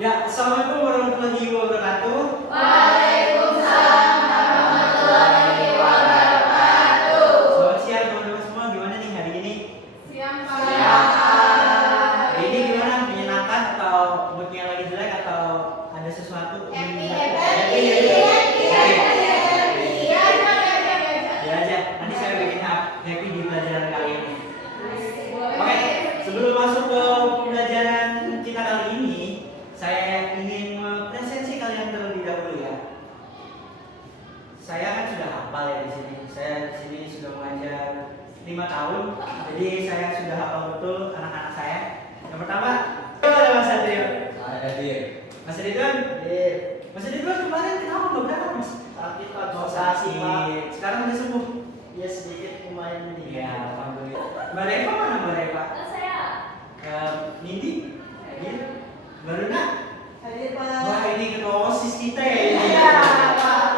Ya, assalamualaikum warahmatullahi wabarakatuh. Waalaikumsalam warahmatullahi wabarakatuh. Selamat siang teman-teman semua. Gimana nih hari ini? Siang Pak. Hari ini gimana? Menyenangkan atau moodnya lagi jelek atau ada sesuatu? Happy. Ya aja. Nanti saya bikin happy di pelajaran kali ini. Oke, sebelum masuk ke pembelajaran kita kali ini, saya ingin mempresentasi kalian terlebih dahulu ya. Saya kan sudah hafal ya di sini. Saya di sini sudah mengajar 5 tahun, jadi saya sudah hafal betul anak-anak saya. Yang pertama, ada Mas Adrian. Mas Adrian? Mas Adrian kemarin kenapa nggak berangkat Mas? Sakit Pak, sakit Pak. Sekarang udah sembuh. Ya sedikit lumayan ini. Iya, alhamdulillah. Mbak Reva mana Mbak Reva? Saya. Nindi? Iya. Mbak Runa? Hadir Pak. Wah ini ketua OSIS kita ya ini. Iya Pak.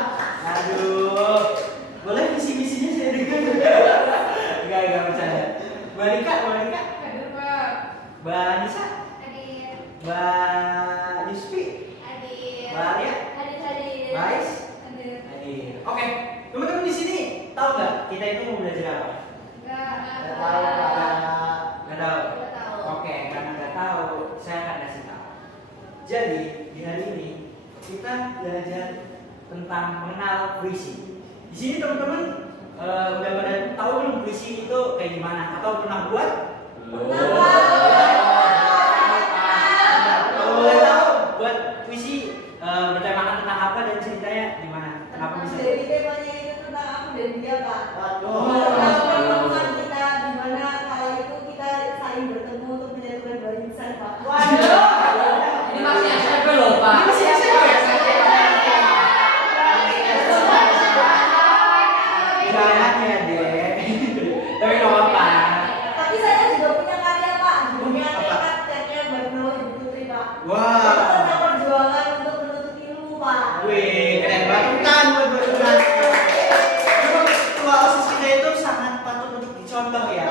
Aduh, boleh misi-misinya saya dengar? Enggak bercanda. Mbak Rika? Hadir Pak. Mbak Nisa? Hadir. Mbak Yusfi? Hadir. Mbak Arya? Hadir. Mbak Ais? Hadir. Hadir. Oke, teman-teman di sini tahu nggak kita itu mau belajar apa? Enggak Nggak tahu Pak. Nggak tahu. Nggak tahu. Oke, karena nggak tahu, saya akan kasih tahu. Jadi di hari ini kita belajar tentang mengenal puisi. Di sini teman-teman udah pada tahu belum puisi itu kayak gimana? Atau pernah buat? Kalau boleh tahu buat puisi bertemakan tentang apa dan ceritanya gimana? Kenapa bisa? Jadi temanya itu tentang aku dan dia Pak. Waduh. Tentang pertemuan kita di mana kala itu kita saling bertemu untuk menyatukan dua insan Pak. Ini masih SMP loh, Pak. Ini masih SMP. Jangan ya deh. Tapi nggak apa-apa. Tapi saya juga punya karya Pak. Judulnya Apa? Tekad Teknya Barno Ibu Putri Pak. Wah. Itu tentang perjuangan untuk menuntut ilmu Pak. Wih, keren banget kan buat Mbak. Memang ketua OSIS kita itu sangat patut untuk dicontoh ya.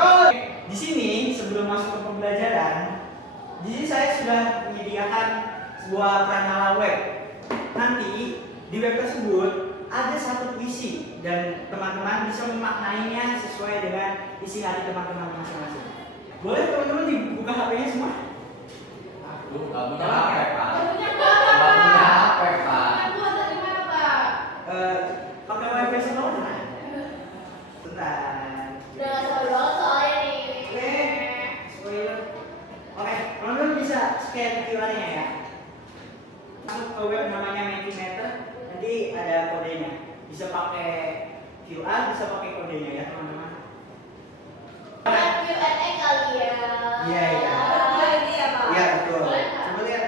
Di sini sebelum masuk ke pembelajaran, di sini saya sudah menyediakan sebuah pranala web. Nanti di web tersebut ada satu puisi dan teman-teman bisa memaknainya sesuai dengan isi hati teman-teman masing-masing. Boleh teman-teman dibuka HP-nya semua? Aduh, nggak punya HP, Pak. Punya Nggak punya HP, Pak. Buat dari mana Pak? Pakai wifi sekolah. Bentar. Udah nggak sabar banget soalnya nih. Oke, spoiler. Oke, teman-teman bisa scan QR-nya ya. Masuk ke web namanya Mentimeter, nanti ada kodenya. Bisa pakai QR, bisa pakai kodenya ya teman-teman. Q&A kali ya. Iya. Nah, ini ya Pak. Iya betul. Boleh nggak? Coba lihat.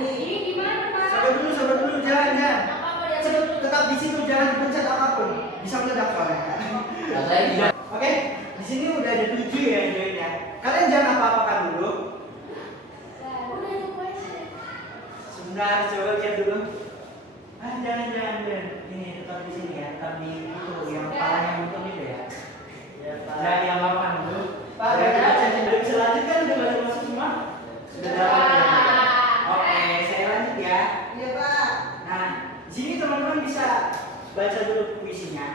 Ini gimana Pak? Sabar dulu, jangan. Apa mau dia Tetap di situ, jangan dipencet apapun. Bisa meledak soalnya. Nah, saya juga. Oke, di sini udah ada 7 ya joinnya. Kalian jangan apa-apakan dulu. Udah ada question. Sebentar, coba lihat dulu. Jangan. Ini tetap di sini ya, tetap di itu yang kepalanya untuk itu ya. Ya Pak. Jangan diapa-apakan dulu. Pak, Udah udah. udah bisa lanjut kan? Udah pada masuk semua? Sudah dapat ya? Oke, saya lanjut ya. Iya Pak. Nah, di sini teman-teman bisa baca dulu puisinya.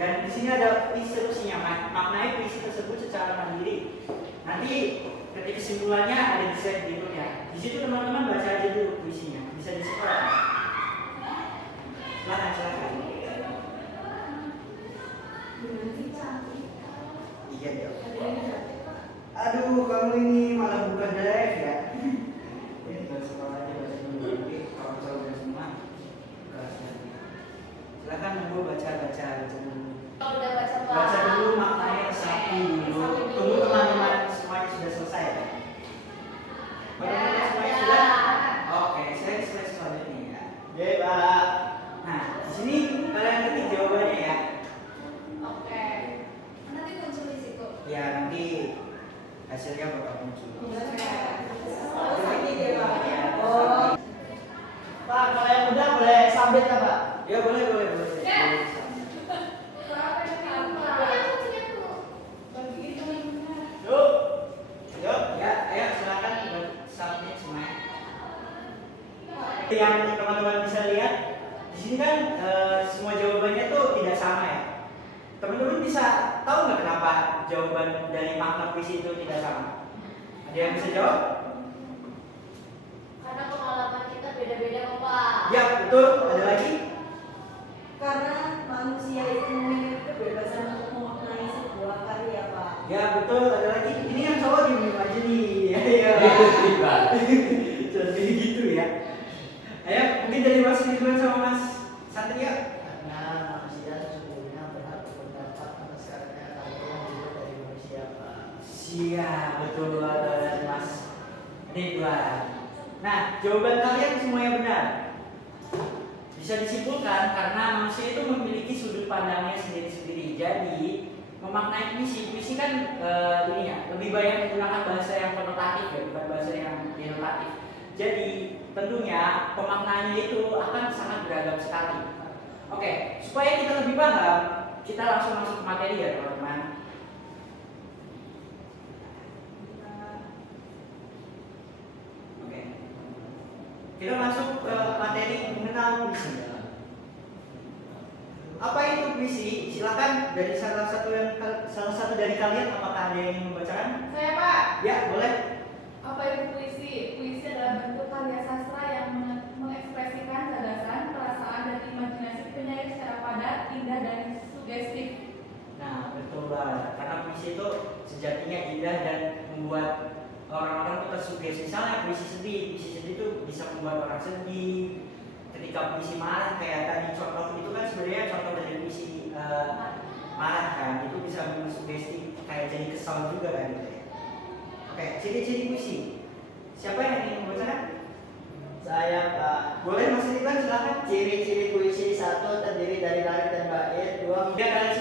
Dan di sini ada instruksinya, maknai puisi tersebut secara mandiri. Nanti ketika kesimpulannya ada di slide berikutnya. Di situ teman-teman baca aja dulu puisinya, bisa di sekolah. Silakan. Iya dong. Aduh, kamu ini malah buka drive ya. Ini ke sekolah aja baca dulu. Nanti kalau misalnya udah semua, kelas nanti. Silakan nunggu baca dulu. Kalau udah baca Pak. Baca dulu maknanya satu dulu. Tunggu teman-teman semuanya sudah selesai ya. Teman-teman semuanya sudah. Oke, saya slide selanjutnya ya. Oke Pak. Nah, di sini kalian ketik jawabannya ya. Oke. Nanti muncul di situ. Ya nanti hasilnya bakal muncul. Oh, sakit ya Pak. Oh. Pak, kalau yang udah boleh sabit ya Pak? Ya boleh. Ya. Berapa yang kamu? Aku punya tuh. Bagi itu Yuk. Ya, ayo silakan buat submit semuanya. Yang teman-teman bisa lihat di sini kan semua jawabannya tuh tidak sama ya. Teman-teman bisa tahu nggak kenapa jawaban dari makna puisi itu tidak sama? Ada yang bisa jawab? Karena pengalaman kita beda-beda kok, Pak. Ya betul. Ada lagi? Karena manusia itu memiliki kebebasan untuk memaknai sebuah karya, Pak. Ya betul. Ada lagi? Ini yang cowok diem aja nih. Ayo. Tiba. Jadi gitu ya. Ayo mungkin dari Mas Ridwan sama Mas Satria. Karena manusia sesungguhnya berhak berpendapat atas karya yang dibuat dari manusia, Pak. Siap, betul banget Mas Ridwan. Nah, jawaban kalian semuanya benar. Bisa disimpulkan karena manusia itu memiliki sudut pandangnya sendiri-sendiri. Jadi, memaknai puisi kan ini ya, lebih banyak menggunakan bahasa yang konotatif ya, bukan bahasa yang denotatif. Jadi, tentunya pemaknaannya itu akan sangat beragam sekali. Oke, supaya kita lebih paham, kita langsung masuk ke materi ya, teman-teman. Kita masuk ke materi mengenal puisi. Apa itu puisi? Silakan dari salah satu dari kalian, apakah ada yang ingin membacakan? Saya, Pak. Ya, boleh. Apa itu puisi? Puisi adalah bentuk karya sastra yang mengekspresikan gagasan, perasaan, dan imajinasi penyair secara padat, indah, dan sugestif. Nah, betul banget. Karena puisi itu sejatinya indah dan membuat orang-orang itu tersugesti. Misalnya puisi sedih itu bisa membuat orang sedih. Ketika puisi marah kayak tadi contoh itu kan sebenarnya contoh dari puisi marah kan, itu bisa mensugesti kayak jadi kesal juga kan gitu ya. Oke, ciri-ciri puisi. Siapa yang ingin membacakan? Saya, Pak. Boleh Mas Ridwan, silakan. Ciri-ciri puisi: 1. Terdiri dari larik dan bait. 2. Kemudian kalian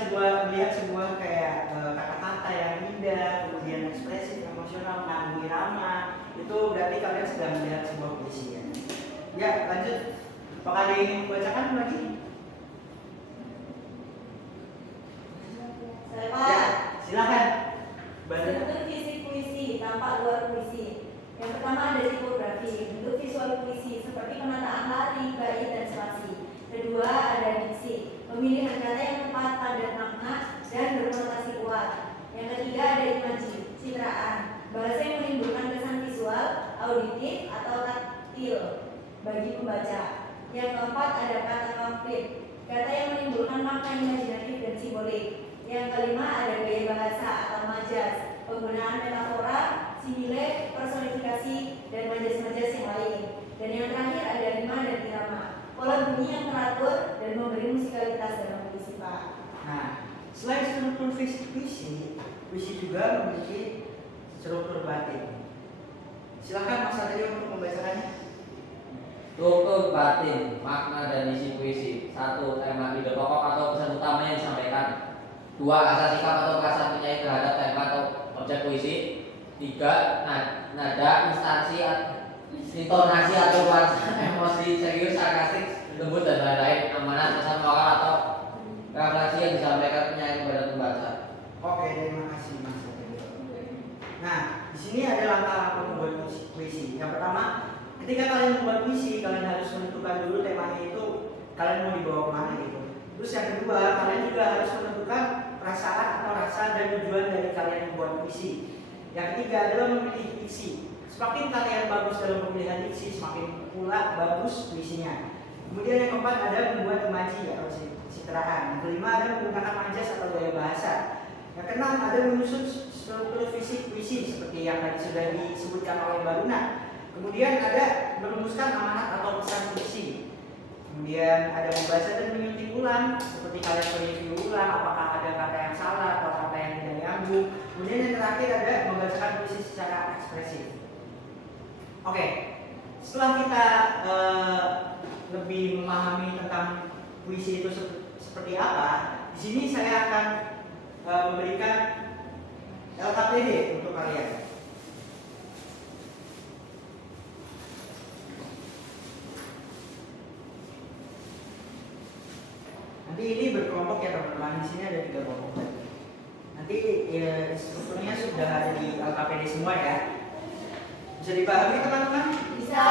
melihat sebuah kayak kata-kata yang indah, kemudian ekspresif, emosional, mengandung irama. Itu berarti kalian sedang melihat sebuah puisi ya. Ya, lanjut. Apakah ada yang ingin membacakan lagi? Saya, Ya, Pak. silakan. Baca. Bentuk fisik puisi, tampak luar puisi. Yang pertama ada tipografi, bentuk visual puisi seperti penataan lari, bait, dan spasi. Kedua ada diksi, pemilihan kata yang tepat, padat makna, dan berkonotasi kuat. Yang ketiga ada imaji, citraan, bahasa yang menimbulkan kesan visual, auditif, atau taktil bagi pembaca. Yang keempat ada kata konkret, kata yang menimbulkan makna imajinatif dan simbolik. Yang kelima ada gaya bahasa atau majas, penggunaan metafora, simile, personifikasi, dan majas-majas yang lain. Dan yang terakhir ada rima dan irama, pola bunyi yang teratur dan memberi musikalitas dalam puisi, Pak. Nah, selain struktur fisik puisi juga memiliki struktur batin. Silakan Mas Satrio untuk membacakannya. Struktur batin, makna dan isi puisi. 1. Tema ide pokok atau pesan utama yang disampaikan. 2. Rasa sikap atau perasaan penyair terhadap tema atau objek puisi. 3. Nada, instansi, intonasi atau nuansa emosi, serius, sarkastik, lembut, dan lain-lain. Amanat, pesan moral atau refleksi yang disampaikan penyair kepada pembaca. Oke, terima kasih Mas Satrio. Nah, di sini ada langkah-langkah membuat puisi. Yang pertama, ketika kalian membuat puisi, kalian harus menentukan dulu temanya itu kalian mau dibawa kemana gitu. Terus yang kedua, kalian juga harus menentukan perasaan atau rasa dan tujuan dari kalian membuat puisi. Yang ketiga adalah memilih diksi. Semakin kalian bagus dalam pemilihan diksi, semakin pula bagus puisinya. Kemudian yang keempat ada membuat imaji atau citraan. Yang kelima ada menggunakan majas atau gaya bahasa. Yang keenam ada menyusun struktur fisik puisi seperti yang tadi sudah disebutkan oleh Mbak Luna. Kemudian ada merumuskan amanat atau pesan puisi. Kemudian ada membaca dan menyunting ulang, seperti kalian mereview ulang apakah ada kata yang salah atau kata yang tidak nyambung. Kemudian yang terakhir ada membacakan puisi secara ekspresif. Oke, setelah kita lebih memahami tentang puisi itu seperti apa, di sini saya akan memberikan LKPD untuk kalian. Nanti ini berkelompok ya teman-teman. Di sini ada 3 kelompok. Nanti strukturnya sudah ada di LKPD semua ya. Bisa dipahami teman-teman? Bisa.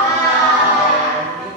Ini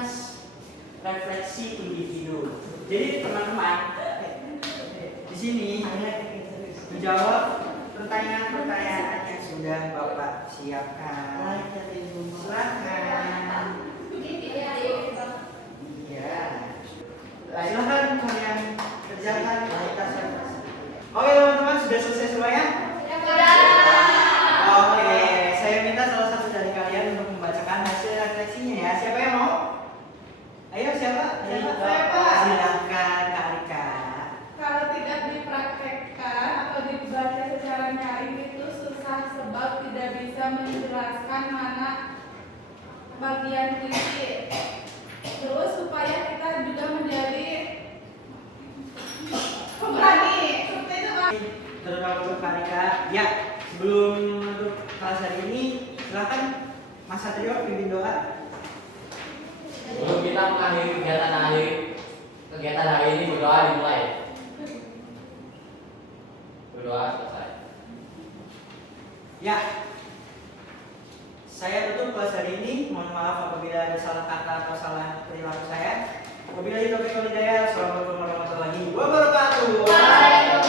kualitas refleksi individu. Jadi teman-teman di sini menjawab pertanyaan-pertanyaan yang sudah Bapak siapkan. Silakan. Iya. Silakan kalian kerjakan kualitas refleksi. Oke teman-teman, sudah selesai semuanya? Oke, saya minta salah satu dari kalian untuk membacakan hasil refleksinya ya. Siapa yang mau? Ayo siapa? Saya, Pak. Silakan Kak Rika. Kalau tidak dipraktekkan atau dibaca secara nyaring itu susah sebab tidak bisa menjelaskan mana bagian puisi. Terus supaya kita juga menjadi pemberani. Seperti itu, Pak. Terutama untuk Kak Rika. Ya, sebelum menutup kelas hari ini, silakan Mas Satrio pimpin doa. Sebelum kita mengakhiri kegiatan hari ini, berdoa dimulai. Berdoa selesai. Ya, saya tutup kelas hari ini. Mohon maaf apabila ada salah kata atau salah perilaku saya. Wabillahi taufiq wal hidayah. Assalamualaikum warahmatullahi wabarakatuh.